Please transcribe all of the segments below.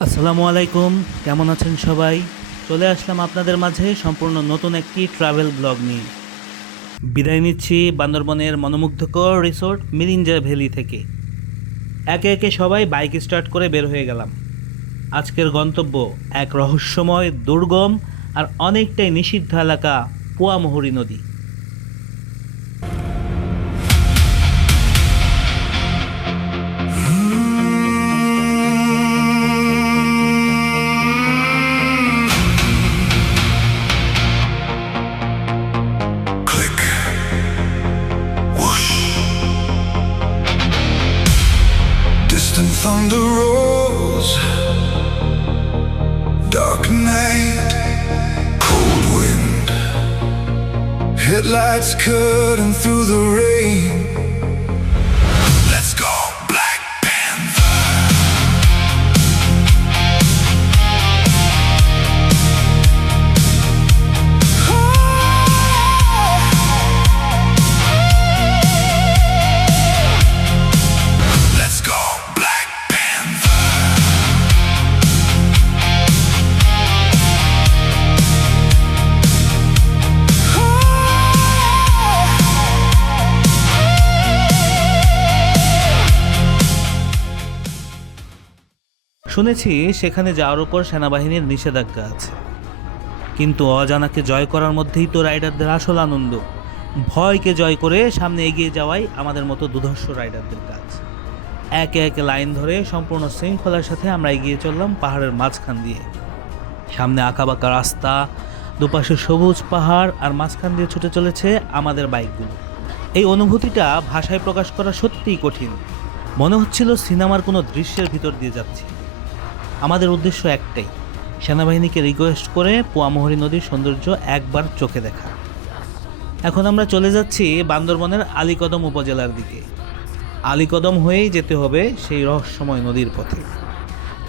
আসসালামু আলাইকুম, কেমন আছেন সবাই? চলে আসলাম আপনাদের মাঝে সম্পূর্ণ নতুন একটি ট্রাভেল ব্লগ নিয়ে। বিদায় নিচ্ছি বান্দরবনের মনোমুগ্ধকর রিসোর্ট মিরিঞ্জা ভ্যালি থেকে। একে একে সবাই বাইক স্টার্ট করে বের হয়ে গেলাম। আজকের গন্তব্য এক রহস্যময়, দুর্গম আর অনেকটাই নিষিদ্ধ এলাকা, পোয়ামুহুরী নদী। Click, whoosh. Distant thunder rolls. Dark night, cold wind. Headlights cutting through the rain. Let's go, Black Panther. Let's go, Black Panther. শুনেছি সেখানে যাওয়ার উপর সেনাবাহিনীর নিষেধাজ্ঞা আছে, কিন্তু অজানাকে জয় করার মধ্যেই তো রাইডারদের আসল আনন্দ। ভয়কে জয় করে সামনে এগিয়ে যাওয়াই আমাদের মতো দুধর্ষ রাইডারদের কাজ। একে একে লাইন ধরে সম্পূর্ণ শৃঙ্খলার সাথে আমরা এগিয়ে চললাম পাহাড়ের মাঝখান দিয়ে। সামনে আঁকাবাঁকা রাস্তা, দুপাশে সবুজ পাহাড়, আর মাঝখান দিয়ে ছুটে চলেছে আমাদের বাইকগুলো। এই অনুভূতিটা ভাষায় প্রকাশ করা সত্যিই কঠিন। মনে হচ্ছিল সিনেমার কোনো দৃশ্যের ভিতর দিয়ে যাচ্ছি। আমাদের উদ্দেশ্য একটাই, সেনাবাহিনীকে রিকোয়েস্ট করে পোয়ামুহুরী নদীর সৌন্দর্য একবার চোখে দেখা। এখন আমরা চলে যাচ্ছি বান্দরবনের আলীকদম উপজেলার দিকে। আলীকদম হয়েই যেতে হবে সেই রহস্যময় নদীর পথে।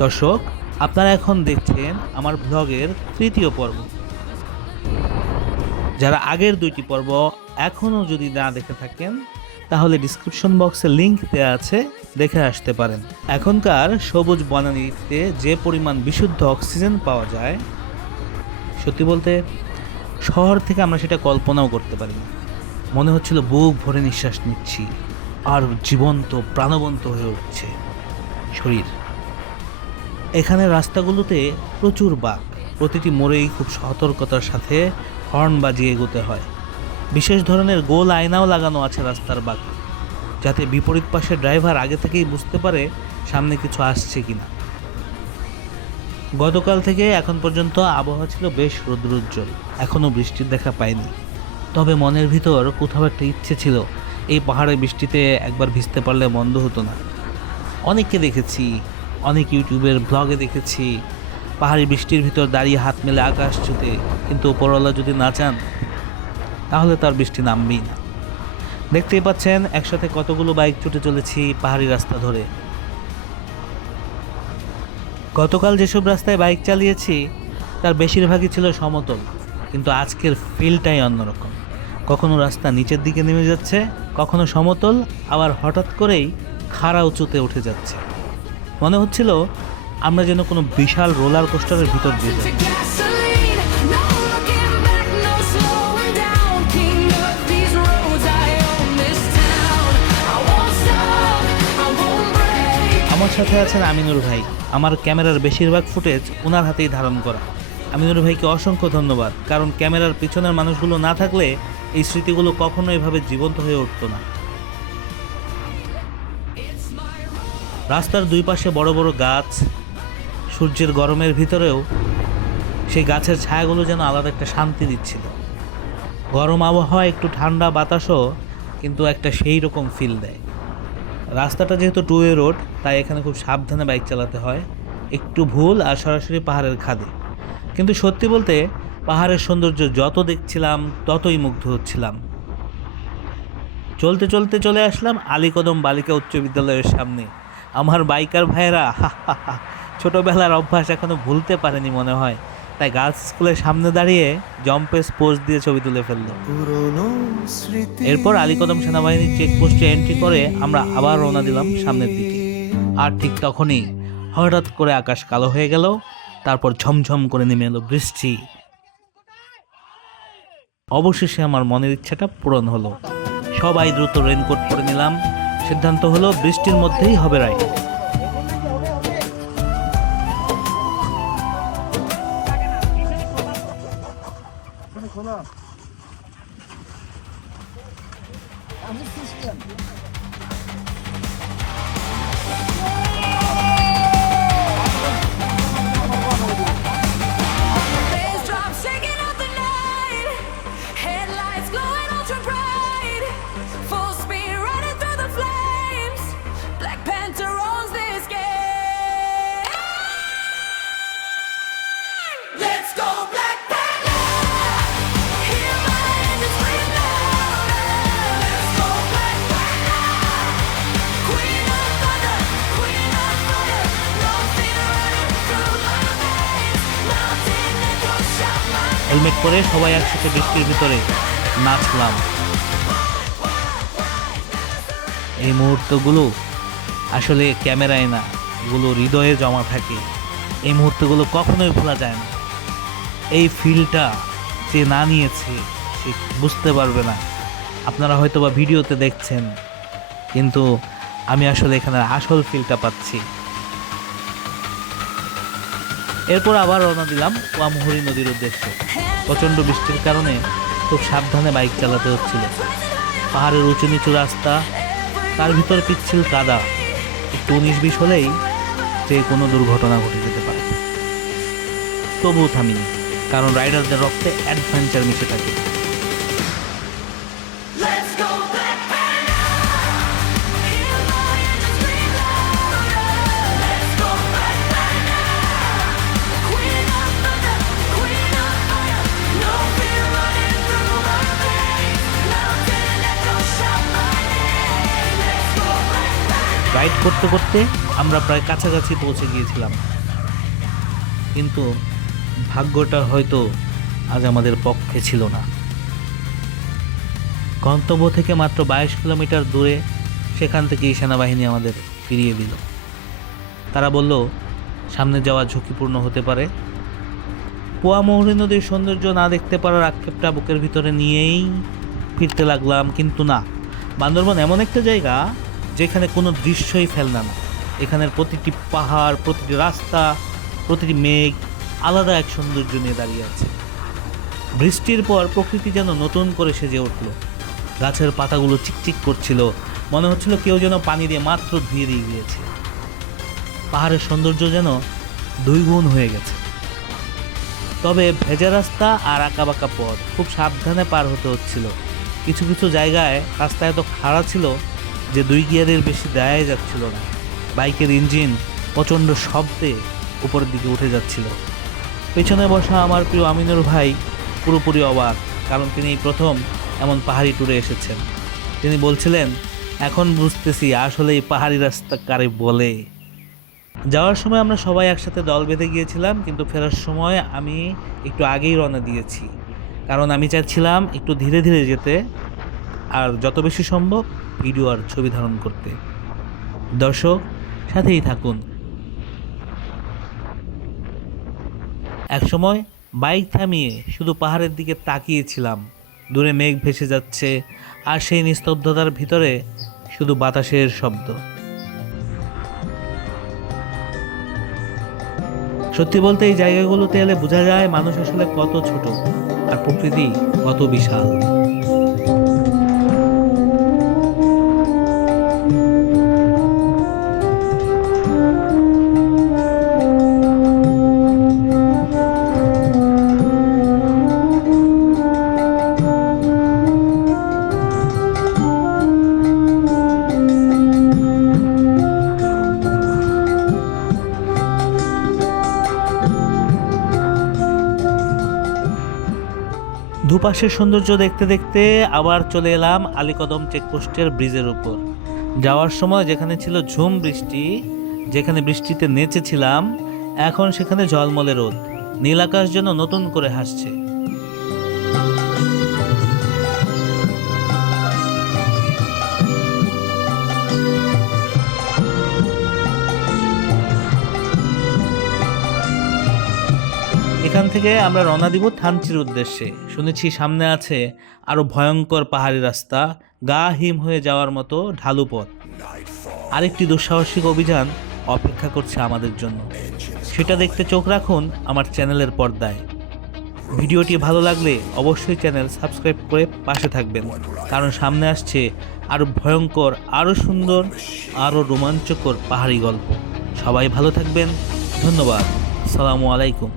দর্শক, আপনারা এখন দেখছেন আমার ব্লগের তৃতীয় পর্ব। যারা আগের দুইটি পর্ব এখনও যদি না দেখে থাকেন, তাহলে ডিসক্রিপশন বক্সে লিংক দেওয়া আছে, দেখে আসতে পারেন। এখনকার সবুজ বনানীতে যে পরিমাণ বিশুদ্ধ অক্সিজেন পাওয়া যায়, সত্যি বলতে শহর থেকে আমরা সেটা কল্পনাও করতে পারি না। মনে হচ্ছিল বুক ভরে নিঃশ্বাস নিচ্ছি, আর জীবন্ত প্রাণবন্ত হয়ে উঠছে শরীর। এখানে রাস্তাগুলোতে প্রচুর বাঁক, প্রতিটি মোড়েই খুব সতর্কতার সাথে হর্ন বাজিয়ে এগোতে হয়। বিশেষ ধরনের গোল আয়নাও লাগানো আছে রাস্তার বাঁকে, যাতে বিপরীত পাশে ড্রাইভার আগে থেকেই বুঝতে পারে সামনে কিছু আসছে কিনা। গতকাল থেকে এখন পর্যন্ত আবহাওয়া ছিল বেশ রৌদ্রোজ্জ্বল, এখনও বৃষ্টির দেখা পাইনি। তবে মনের ভিতর কোথাও একটা ইচ্ছে ছিল, এই পাহাড়ে বৃষ্টিতে একবার ভিজতে পারলে মন্দ হতো না। অনেককে দেখেছি, অনেক ইউটিউবের ব্লগে দেখেছি পাহাড়ি বৃষ্টির ভিতর দাঁড়িয়ে হাত মেলে আকাশ ছুতে, কিন্তু উপরওয়ালা যদি না চান তাহলে তার বৃষ্টি নামবেই না। দেখতেই পাচ্ছেন একসাথে কতগুলো বাইক ছুটে চলেছি পাহাড়ি রাস্তা ধরে। গতকাল যেসব রাস্তায় বাইক চালিয়েছি তার বেশিরভাগই ছিল সমতল, কিন্তু আজকের ফিলটাই অন্যরকম। কখনো রাস্তা নিচের দিকে নেমে যাচ্ছে, কখনো সমতল, আবার হঠাৎ করেই খাড়া উঁচুতে উঠে যাচ্ছে। মনে হচ্ছিল আমরা যেন কোনো বিশাল রোলার কোস্টারের ভিতর দিয়ে যাচ্ছি। Gasoline, no looking back, no slowing down. King of these roads, I own this town. I won't stop, I won't break. আমার সাথে আছেন আমিনুর ভাই। আমার ক্যামেরার বেশিরভাগ ফুটেজ ওনার হাতেই ধারণ করা। আমিনুর ভাইকে অসংখ্য ধন্যবাদ, কারণ ক্যামেরার পিছনের মানুষগুলো না থাকলে এই স্মৃতিগুলো কখনো এভাবে জীবন্ত হয়ে উঠতো না। রাস্তার দুই পাশে বড় বড় গাছ, সূর্যের গরমের ভিতরেও সেই গাছের ছায়াগুলো যেন আলাদা একটা শান্তি দিচ্ছিল। গরম আবহাওয়া, একটু ঠান্ডা বাতাসও কিন্তু একটা সেই রকম ফিল দেয়। রাস্তাটা যেহেতু টু ওয়ে রোড, তাই এখানে খুব সাবধানে বাইক চালাতে হয়। একটু ভুল আর সরাসরি পাহাড়ের খাদে। কিন্তু সত্যি বলতে পাহাড়ের সৌন্দর্য যত দেখছিলাম ততই মুগ্ধ হচ্ছিলাম। চলতে চলতে চলে আসলাম আলীকদম বালিকা উচ্চ বিদ্যালয়ের সামনে। আমার বাইকার ভাইয়েরা ছোটোবেলার অভ্যাস এখনও ভুলতে পারেনি মনে হয়, তাই গার্লস স্কুলের সামনে দাঁড়িয়ে জম্পেস পোজ দিয়ে ছবি তুলে ফেললো। এরপর আলীকদম সেনাবাহিনীর চেকপোস্টে এন্ট্রি করে আমরা আবার রওনা দিলাম সামনের দিকে। আর ঠিক তখনই হঠাৎ করে আকাশ কালো হয়ে গেল, তারপর ঝমঝম করে নেমে এলো বৃষ্টি। অবশেষে আমার মনের ইচ্ছাটা পূরণ হলো। সবাই দ্রুত রেনকোট পরে নিলাম। সিদ্ধান্ত হলো বৃষ্টির মধ্যেই হবে ride. Bass drop shaking up the night. Headlights glowing ultra bright. Full speed running through the flames. Black Panther owns this game. Let's go Black Panther. Hear my engine scream louder. Let's go Black Panther. Queen of thunder, queen of fire. No fear running through my veins. Mountain echoes shout my name. Helmet পরে সবাই একসাথে বৃষ্টির ভিতরে নাচলাম। এই মুহূর্তগুলো আসলে ক্যামেরায় না, এগুলো হৃদয়ে জমা থাকে। এই মুহূর্তগুলো কখনোই ভোলা যায় না। এই ফিলটা যে না নিয়েছে সে বুঝতে পারবে না। আপনারা হয়তো বা ভিডিওতে দেখছেন, কিন্তু আমি আসলে এখানে আসল ফিলটা পাচ্ছি। এরপর আবার রওনা দিলাম পোয়ামুহুরী নদীর উদ্দেশ্যে। প্রচণ্ড বৃষ্টির কারণে খুব সাবধানে বাইক চালাতে হচ্ছিল। পাহাড়ের উঁচু নিচু রাস্তা, তার ভিতরে পিচ্ছিল কাদা। একটু 19-20 হলেই যে কোনো দুর্ঘটনা ঘটে যেতে পারে। তবুও থামিনি, কারণ রাইডারদের রক্তে অ্যাডভেঞ্চার মিশে থাকে। Let's go Black Panther. Hear my engine scream louder. Let's go Black Panther. Queen of thunder, queen of fire. No fear running through my veins. Mountain echoes shout my name. Let's go Black Panther. Ride করতে করতে আমরা প্রায় কাছাকাছি পৌঁছে গিয়েছিলাম, কিন্তু ভাগ্যটা হয়তো আজ আমাদের পক্ষে ছিল না। গন্তব্য থেকে মাত্র 22 কিলোমিটার দূরে সেখান থেকেই সেনাবাহিনী আমাদের ফিরিয়ে দিল। তারা বলল সামনে যাওয়া ঝুঁকিপূর্ণ হতে পারে। পোয়ামুহুরী নদীর সৌন্দর্য না দেখতে পারার আক্ষেপটা বুকের ভিতরে নিয়েই ফিরতে লাগলাম। কিন্তু না, বান্দরবন এমন একটা জায়গা যেখানে কোনো দৃশ্যই ফেলনা না। এখানের প্রতিটি পাহাড়, প্রতিটি রাস্তা, প্রতিটি মেঘ আলাদা এক সৌন্দর্য নিয়ে দাঁড়িয়ে আছে। বৃষ্টির পর প্রকৃতি যেন নতুন করে সেজে উঠল। গাছের পাতাগুলো চিকচিক করছিল, মনে হচ্ছিল কেউ যেন পানি দিয়ে মাত্র ধুয়ে দিয়ে গিয়েছে। পাহাড়ের সৌন্দর্য যেন 2 গুণ হয়ে গেছে। তবে ভেজা রাস্তা আর আঁকাবাঁকা পথ, খুব সাবধানে পার হতে হচ্ছিল। কিছু কিছু জায়গায় রাস্তা এত খাড়া ছিল যে 2 গিয়ারের বেশি দেয়াই যাচ্ছিল না। বাইকের ইঞ্জিন প্রচণ্ড শব্দে উপরের দিকে উঠে যাচ্ছিল। পেছনে বসা আমার প্রিয় আমিনুর ভাই পুরোপুরি অবাক, কারণ তিনি এই প্রথম এমন পাহাড়ি ট্যুরে এসেছেন। তিনি বলছিলেন, এখন বুঝতেছি আসলে এই পাহাড়ি রাস্তা কারে বলে। যাওয়ার সময় আমরা সবাই একসাথে দল বেঁধে গিয়েছিলাম, কিন্তু ফেরার সময় আমি একটু আগেই রওনা দিয়েছি, কারণ আমি চাচ্ছিলাম একটু ধীরে ধীরে যেতে আর যত বেশি সম্ভব ভিডিও আর ছবি ধারণ করতে। দর্শক, সাথেই থাকুন। একসময় বাইক থামিয়ে শুধু পাহাড়ের দিকে তাকিয়েছিলাম। দূরে মেঘ ভেসে যাচ্ছে, আর সেই নিস্তব্ধতার ভিতরে শুধু বাতাসের শব্দ। সত্যি বলতে এই জায়গাগুলোতে এলে বোঝা যায় মানুষ আসলে কত ছোট আর প্রকৃতি কত বিশাল। দুপাশের সৌন্দর্য দেখতে দেখতে আবার চলে এলাম আলীকদম চেকপোস্টের ব্রিজের উপর। যাওয়ার সময় যেখানে ছিল ঝুম বৃষ্টি, যেখানে বৃষ্টিতে নেচেছিলাম, এখন সেখানে ঝলমলে রোদ। নীল আকাশ যেন নতুন করে হাসছে। এখান থেকে আমরা রওনা দিব থানচির উদ্দেশ্যে। শুনেছি সামনে আছে আরো ভয়ঙ্কর পাহাড়ি রাস্তা, গা হিম হয়ে যাওয়ার মতো ঢালু পথ। আরেকটি দুঃসাহসিক অভিযান অপেক্ষা করছে আমাদের জন্য। সেটা দেখতে চোখ রাখুন আমার চ্যানেলের পর্দায়। ভিডিওটি ভালো লাগলে অবশ্যই চ্যানেল সাবস্ক্রাইব করে পাশে থাকবেন, কারণ সামনে আসছে আরো ভয়ঙ্কর, আরো সুন্দর, আরো রোমাঞ্চকর পাহাড়ি গল্প। সবাই ভালো থাকবেন, ধন্যবাদ, আসসালামু আলাইকুম।